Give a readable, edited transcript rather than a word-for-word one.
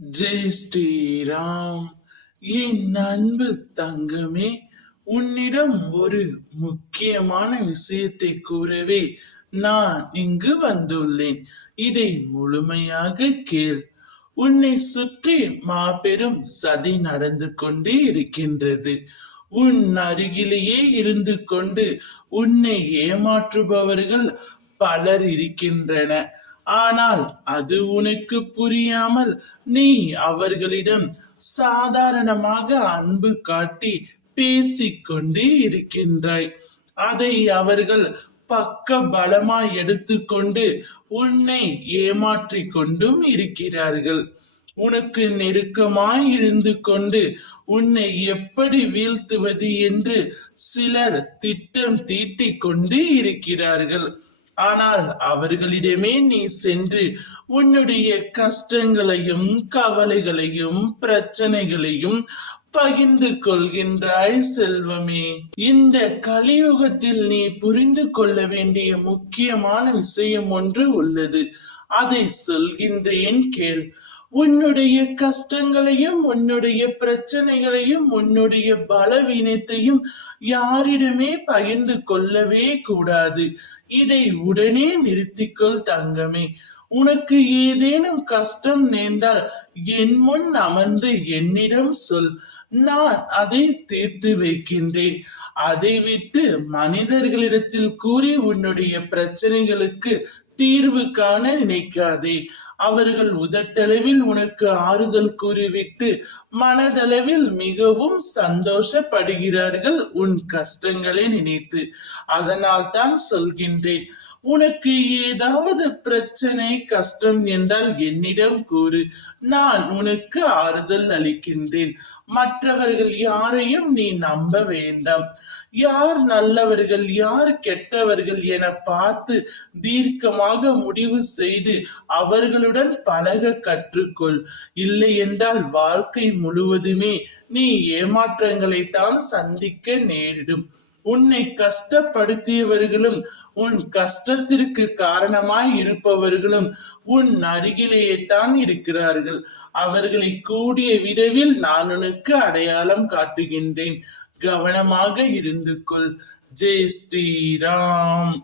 ஜெய் ஸ்ரீராம். என் அன்பு தங்கமே, உன்னிடம் ஒரு முக்கியமான விஷயத்தை கூறவே நான் இங்கு வந்துள்ளேன். இதை முழுமையாக கேள். உன்னை சுற்றி மாபெரும் சதி நடந்து கொண்டே இருக்கின்றது. உன் அருகிலேயே இருந்து கொண்டு உன்னை ஏமாற்றுபவர்கள் பலர் இருக்கின்றன. ஆனால் அது உனக்கு புரியாமல் நீ அவர்களிடம் சாதாரணமாக அன்பு காட்டி பேசிக்கொண்டே இருக்கின்றாய். அதை அவர்கள் பக்க பலமாய் எடுத்துக்கொண்டு உன்னை ஏமாற்றிக் கொண்டும் இருக்கிறார்கள். உனக்கு நெருக்கமாய் இருந்து கொண்டு உன்னை எப்படி வீழ்த்துவது என்று சிலர் திட்டம் தீட்டிக் கொண்டு இருக்கிறார்கள். ஆனால் அவர்களிடமே நீ சென்று உன்னுடைய கஷ்டங்களையும் கவலைகளையும் பிரச்சனைகளையும் பகிர்ந்து கொள்கின்றாய் செல்வமே. இந்த கலியுகத்தில் நீ புரிந்து கொள்ள வேண்டிய முக்கியமான விஷயம் ஒன்று உள்ளது. அதை சொல்கின்றேன் கேள். உன்னுடைய கஷ்டங்களையும் உன்னுடைய பிரச்சனைகளையும் உன்னுடைய பலவீனத்தையும் யாரிடமே பகிர்ந்து கொள்ளவே கூடாது. இதை உடனே நிறுத்திக்கொள் தங்கமே. உனக்கு ஏதேனும் கஷ்டம் நேர்ந்தால் என் முன் அமர்ந்து என்னிடம் சொல். நான் அதை தீர்த்து வைக்கின்றேன். அதை விட்டு மனிதர்களிடத்தில் கூறி உன்னுடைய பிரச்சனைகளுக்கு தீர்வு காண நினைக்காதே. அவர்கள் உதட்டளவில் உனக்கு ஆறுதல் கூறிவிட்டு மனதளவில் மிகவும் சந்தோஷப்படுகிறார்கள் உன் கஷ்டங்களை நினைத்து. அதனால் தான் சொல்கின்றேன், உனக்கு ஏதாவது பிரச்சனை கஷ்டம் என்றால் என்னிடம் கூறு. நான் உனக்கு ஆறுதல் அளிக்கின்றேன். மற்றவர்கள் யாரையும் நீ நம்ப வேண்டாம். யார் நல்லவர்கள் யார் கெட்டவர்கள் என பார்த்து தீர்க்கமாக முடிவு செய்து அவர்களுடன் பழக கற்றுக்கொள். இல்லை என்றால் வாழ்க்கை முழுவதுமே நீ ஏமாற்றங்களை தான் சந்திக்க நேரிடும். உன்னை கஷ்டப்படுத்தியவர்களும் உன் கஷ்டத்திற்கு காரணமாய் இருப்பவர்களும் உன் அருகிலேயே தான் இருக்கிறார்கள். அவர்களை கூடிய விரைவில் நான் உனக்கு அடையாளம் காட்டுகின்றேன். கவனமாக இருந்து கொள். ஜெய் ஸ்ரீராம்.